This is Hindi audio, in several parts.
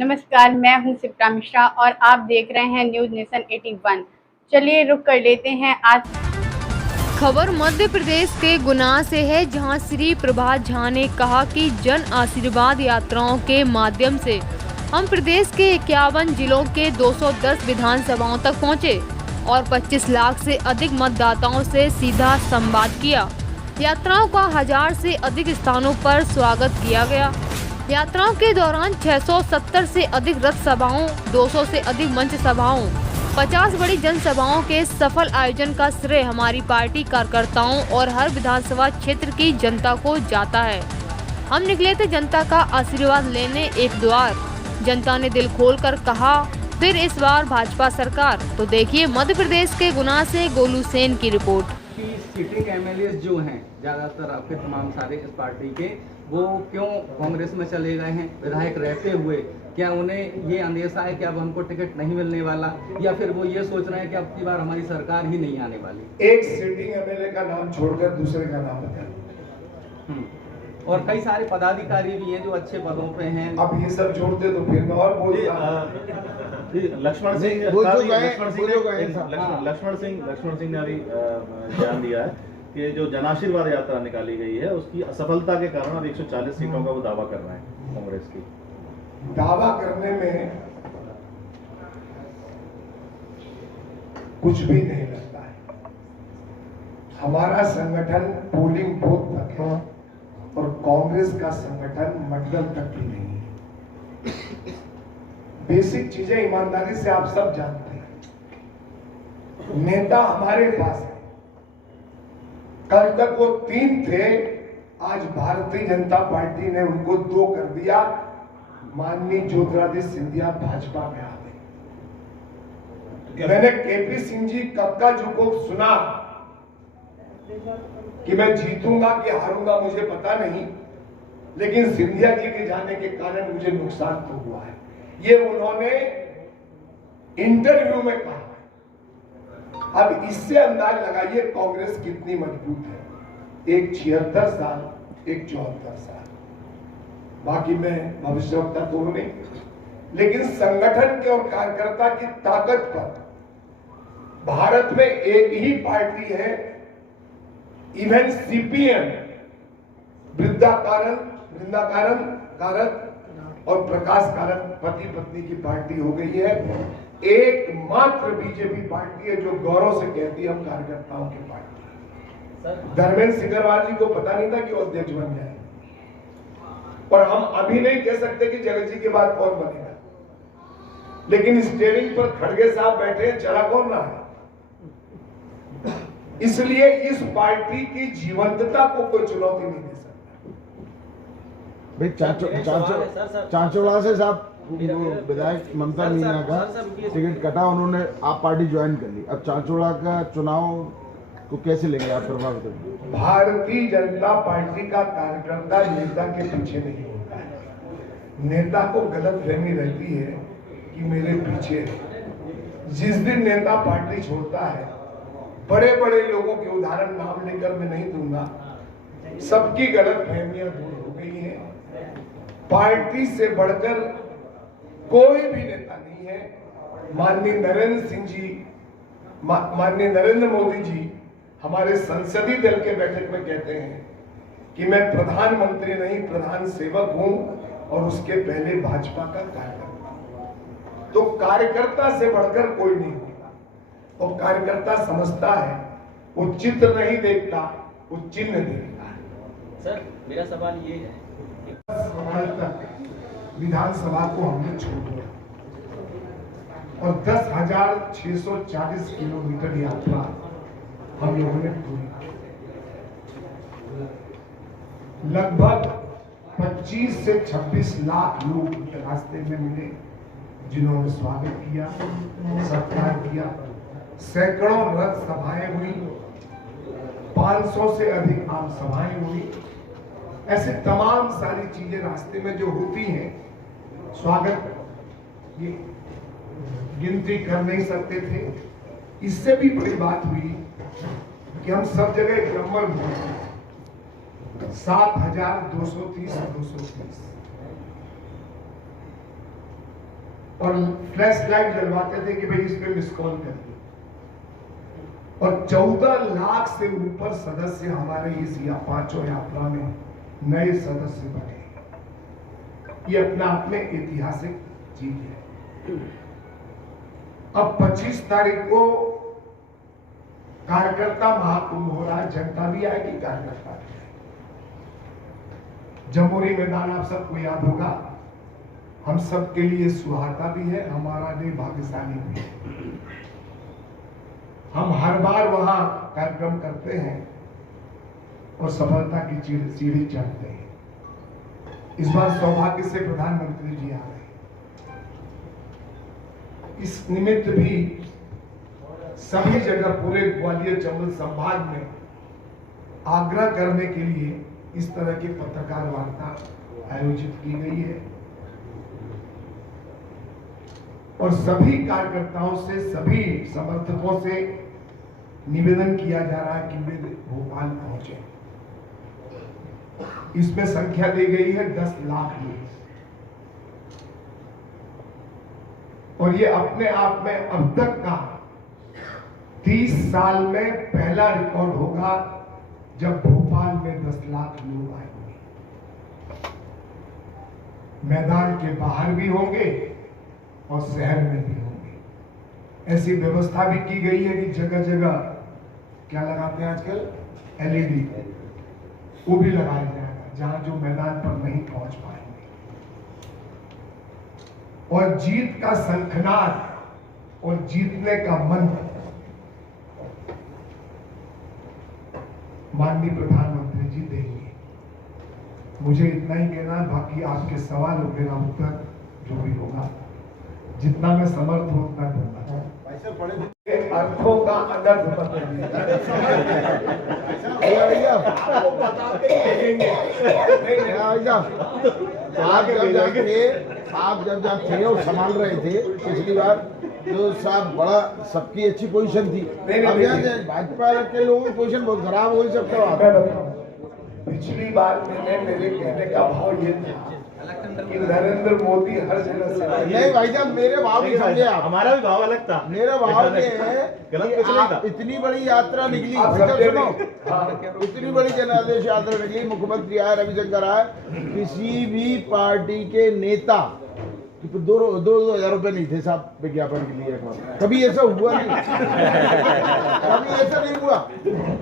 नमस्कार, मैं हूं सिप्रा मिश्रा और आप देख रहे हैं न्यूज नेशन 81। चलिए रुक कर लेते हैं आज खबर मध्य प्रदेश के गुना से है, जहां श्री प्रभात झा ने कहा कि जन आशीर्वाद यात्राओं के माध्यम से हम प्रदेश के 51 जिलों के 210 विधानसभाओं तक पहुंचे और 25 लाख से अधिक मतदाताओं से सीधा संवाद किया। यात्राओं का 1000 से अधिक स्थानों पर स्वागत किया गया। यात्राओं के दौरान 670 से अधिक रथ सभाओं, 200 से अधिक मंच सभाओं, 50 बड़ी जनसभाओं के सफल आयोजन का श्रेय हमारी पार्टी कार्यकर्ताओं और हर विधानसभा क्षेत्र की जनता को जाता है। हम निकले थे जनता का आशीर्वाद लेने एक द्वार। जनता ने दिल खोलकर कहा फिर इस बार भाजपा सरकार। तो देखिए मध्य प्रदेश के गुना से गोलू सेन की रिपोर्ट। सिटिंग एमएलए जो हैं ज़्यादातर आपके तमाम सारे इस पार्टी के, वो क्यों कांग्रेस में चले गए हैं विधायक रहते हुए? क्या उन्हें ये अंदेशा है कि अब हमको टिकट नहीं मिलने वाला, या फिर वो ये सोच रहे हैं कि अब की बार हमारी सरकार ही नहीं आने वाली? एक सिटिंग एमएलए का नाम छोड़कर दूसरे का नाम बता। और कई सारे पदाधिकारी भी हैं जो अच्छे पदों पे हैं। अब ये सब जोड़ते तो फिर मैं और बोलूंगा। लक्ष्मण सिंह ने अभी बयान दिया है कि जो जनाशीर्वाद यात्रा निकाली गई है उसकी असफलता के कारण अब 140 सीटों का वो दावा कर रहे हैं कांग्रेस की। दावा करने में कुछ भी नहीं लगता है। हमारा संगठन पोलिंग बूथ तक है और कांग्रेस का संगठन मंडल तक भी नहीं है। बेसिक चीजें ईमानदारी से आप सब जानते हैं। नेता हमारे पास है। कल तक वो 3 थे, आज भारतीय जनता पार्टी ने उनको 2 कर दिया। माननीय ज्योतिरादित्य सिंधिया भाजपा में आ गए। मैंने केपी सिंह जी कब का जो को सुना कि मैं जीतूंगा कि हारूंगा मुझे पता नहीं, लेकिन सिंधिया जी के जाने के कारण मुझे नुकसान तो हुआ है। ये उन्होंने इंटरव्यू में कहा। अब इससे अंदाज लगाइए कांग्रेस कितनी मजबूत है। एक 76 साल, एक 74 साल। बाकी मैं भविष्यवक्ता तो हूं नहीं, लेकिन संगठन के और कार्यकर्ता की ताकत पर भारत में एक ही पार्टी है, इवन सीपीएम, वृंदाकारन कारक और प्रकाश कारक पति पत्नी की पार्टी हो गई है। एकमात्र बीजेपी पार्टी है जो गौरव से कहती है हम कार्यकर्ताओं की पार्टी। धर्मेंद्र सिकरवार जी को पता नहीं था कि वो अध्यक्ष बन जाए, और हम अभी नहीं कह सकते कि जगत जी के बाद कौन बनेगा, लेकिन स्टीयरिंग पर खड़गे साहब बैठे हैं, चला कौन रहा है। इसलिए इस पार्टी की जीवंतता को कोई चुनौती नहीं दे सकता। चांचोड़ा से साहब विधायक ममता मीना का टिकट कटा, उन्होंने आप पार्टी ज्वाइन कर ली। अब चांचोड़ा का चुनाव को कैसे लेंगे आप प्रभावित करेंगे? भारतीय जनता पार्टी का कार्यकर्ता नेता के पीछे नहीं होता है। नेता को गलतफहमी रहती है कि मेरे पीछे है। जिस दिन नेता पार्टी छोड़ता है, बड़े बड़े लोगों के उदाहरण नाम लेकर मैं नहीं दूंगा, सबकी गलतफहमियां दूर हो गई हैं। पार्टी से बढ़कर कोई भी नेता नहीं है। माननीय नरेंद्र मोदी जी हमारे संसदीय दल के बैठक में कहते हैं कि मैं प्रधानमंत्री नहीं प्रधान सेवक हूं और उसके पहले भाजपा का कार्यकर्ता हूं। तो कार्यकर्ता से बढ़कर कोई नहीं होता। और कार्यकर्ता समझता है, वो चित्र नहीं देखता, वो चिन्ह देखता है। सर मेरा सवाल ये है, विधानसभा को हमने छोड़ दिया और 10,640 किलोमीटर यात्रा हम लोगों ने पूरी की। लगभग 25 से 26 लाख लोग रास्ते में मिले, जिन्होंने स्वागत किया, सत्कार किया। सैकड़ों रथ सभाएं हुई, 500 से अधिक आम सभाएं हुई। ऐसे तमाम सारी चीजें रास्ते में जो होती हैं, स्वागत ये गिनती कर नहीं सकते थे। इससे भी बड़ी बात हुई कि हम सब जगह एक नंबर बोले, 7,230। और फ्लैश लाइट जलवाते थे कि भाई इस पे मिस कॉल कर दो। और 14 लाख से ऊपर सदस्य हमारे इस पांचों यात्रा में नए सदस्य बने। ये अपने आप में ऐतिहासिक चीज है। अब 25 तारीख को कार्यकर्ता महाकुंभ हो रहा है, जनता भी आएगी, कार्यकर्ता भी आएगी। जमहूरी मैदान आप सबको याद होगा, हम सब के लिए सुहाता भी है, हमारा लिए भाग्यशाली भी है। हम हर बार वहां कार्यक्रम करते हैं और सफलता की सीढ़ी चढ़ते हैं। इस बार सौभाग्य से प्रधानमंत्री जी आ रहे हैं। इस निमित्त भी सभी जगह पूरे ग्वालियर चंबल संभाग में आग्रह करने के लिए इस तरह की पत्रकार वार्ता आयोजित की गई है और सभी कार्यकर्ताओं से, सभी समर्थकों से निवेदन किया जा रहा है कि वे भोपाल पहुंचे। इसमें संख्या दी गई है 10 लाख लोग और ये अपने आप में अब तक का 30 साल में पहला रिकॉर्ड होगा जब भोपाल में 10 लाख लोग आएंगे। मैदान के बाहर भी होंगे और शहर में भी होंगे। ऐसी व्यवस्था भी की गई है कि जगह जगह क्या लगाते हैं आजकल, LED, वो भी लगाया जाएगा जहां जो मैदान पर नहीं पहुंच पाएंगे। और जीत का शंखनाद और जीतने का मंत्र माननीय प्रधानमंत्री जी देंगे। मुझे इतना ही कहना है, बाकी आपके सवाल और मेरा उत्तर जो भी होगा, जितना मैं समर्थ हूं उतना दूंगा। अर्थों का अनर्थ मत आपको बता के आप जब थे और संभाल रहे थे पिछली बार, तो साहब बड़ा सबकी अच्छी पोजीशन थी। अब यहाँ भाजपा के लोगों की पोजीशन बहुत खराब हो सकता है। पिछली बार मेरे कहने का भाव ये था कि नरेंद्र मोदी हर जगह से नहीं भाई साहब, मेरे भाव नहीं समझे आप। हमारा भी भाव अलग था। मेरा भाव ये है कि आप इतनी बड़ी यात्रा निकली, सुनो, इतनी बड़ी जनादेश यात्रा निकली, मुख्यमंत्री आए, रविशंकर आए, किसी भी पार्टी के नेता 2,000 रुपए नहीं थे साहब विज्ञापन के लिए। कभी ऐसा हुआ नहीं, कभी ऐसा नहीं हुआ।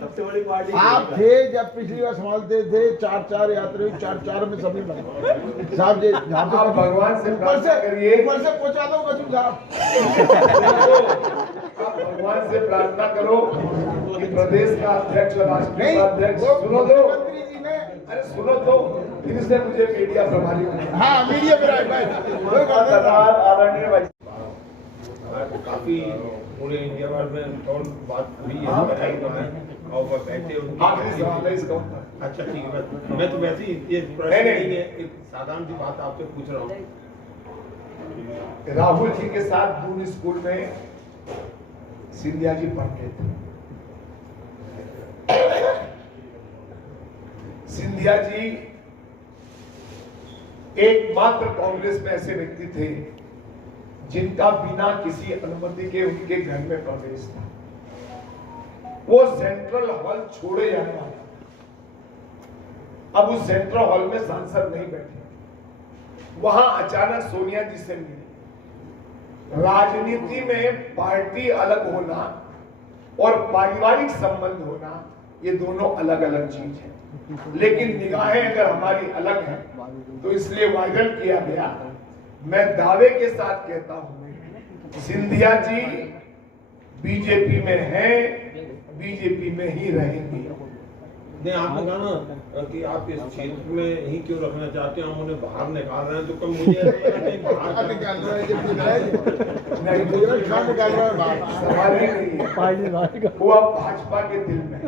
सबसे बड़ी पार्टी आप थे जब पिछली बार संभालते थे, 4 यात्री 4 में सभी लगे साहब जी। आप भगवान से प्रार्थना करिए, ऊपर से पहुंचा दो बच्चों साहब। आप भगवान से प्रार्थना करो कि प्रदेश का अध्यक्ष और राष्ट्रीय अध्यक्ष, सुनो दो, मंत्री जी ने, अरे सुनो तो, फिर से मुझे मीडिया प्रभारी, हाँ मीडिया पर आदरणीय भाई। काफी पूरे इंडिया भर में कौन बात हुई है, और बैठे आखिरी सवाल है इसका उत्तर। अच्छा ठीक है, मैं तो वैसे ही ये प्रश्न नहीं है, एक साधारण सी बात आपसे पूछ रहा हूँ। राहुल जी के साथ दून स्कूल में सिंधिया जी पढ़ते थे। सिंधिया जी एकमात्र कांग्रेस में ऐसे व्यक्ति थे जिनका बिना किसी अनुमति के उनके घर में प्रवेश था। वो सेंट्रल हॉल छोड़े जाने वाला। अब उस सेंट्रल हॉल में सांसद नहीं बैठे, वहां अचानक सोनिया जी से मिले। राजनीति में पार्टी अलग होना और पारिवारिक संबंध होना, ये दोनों अलग अलग चीज है, लेकिन निगाहें अगर हमारी अलग हैं तो इसलिए वायरल किया गया। मैं दावे के साथ कहता हूं, सिंधिया जी बीजेपी में हैं, बीजेपी में ही रहेंगे। नहीं, आपने कहा ना कि आप इस क्षेत्र में ही क्यों रखना चाहते हैं, हम उन्हें बाहर निकाल रहे हैं, तो कब मुझे बाहर निकाल रहे सवाल ही नहीं है, वो अब भाजपा के दिल में।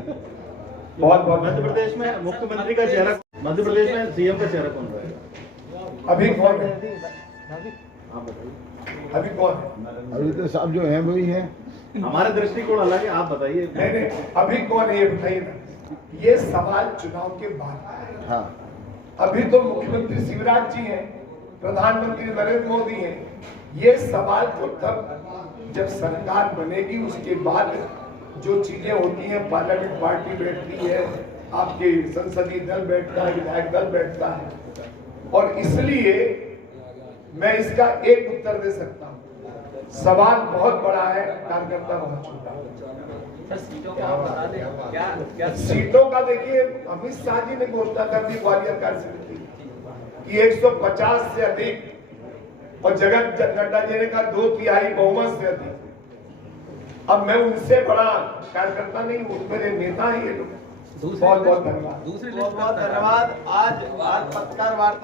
बहुत बहुत मध्य प्रदेश में मुख्यमंत्री का चेहरा, मध्य प्रदेश में सीएम का चेहरा कौन रहेगा? अभी कौन है? आप बताइए। अभी कौन है? अभी तो साहब जो है वही है। हमारे दृष्टिकोण अलग है, आप बताइए। नहीं, अभी कौन है ये बताइए ना। ये सवाल चुनाव के बाद है। हाँ, अभी तो मुख्यमंत्री शिवराज जी हैं, प्रधानमंत्री नरेंद्र मोदी हैं। ये सवाल तो तब जब सरकार बनेगी, उसके बाद जो चीजें होती हैं, पार्लियामेंट पार्टी बैठती है, आपके संसदीय दल बैठता है, विधायक दल बैठता है, और इसलिए मैं इसका एक उत्तर दे सकता हूं। सवाल बहुत बड़ा है, कार्यकर्ता बहुत छोटा है। सीटों का देखिए, अमित शाह जी ने घोषणा कर दी ग्वालियर कार्य समिति की 150 से अधिक, और जगत नड्डा जी ने कहा 2/3 बहुमत से अधिक। अब मैं उनसे बड़ा कार्यकर्ता नहीं हूं, मेरे नेता हैं ये लोग। बहुत बहुत धन्यवाद। दूसरी लिस्ट पर धन्यवाद। आज पत्रकार वार्ता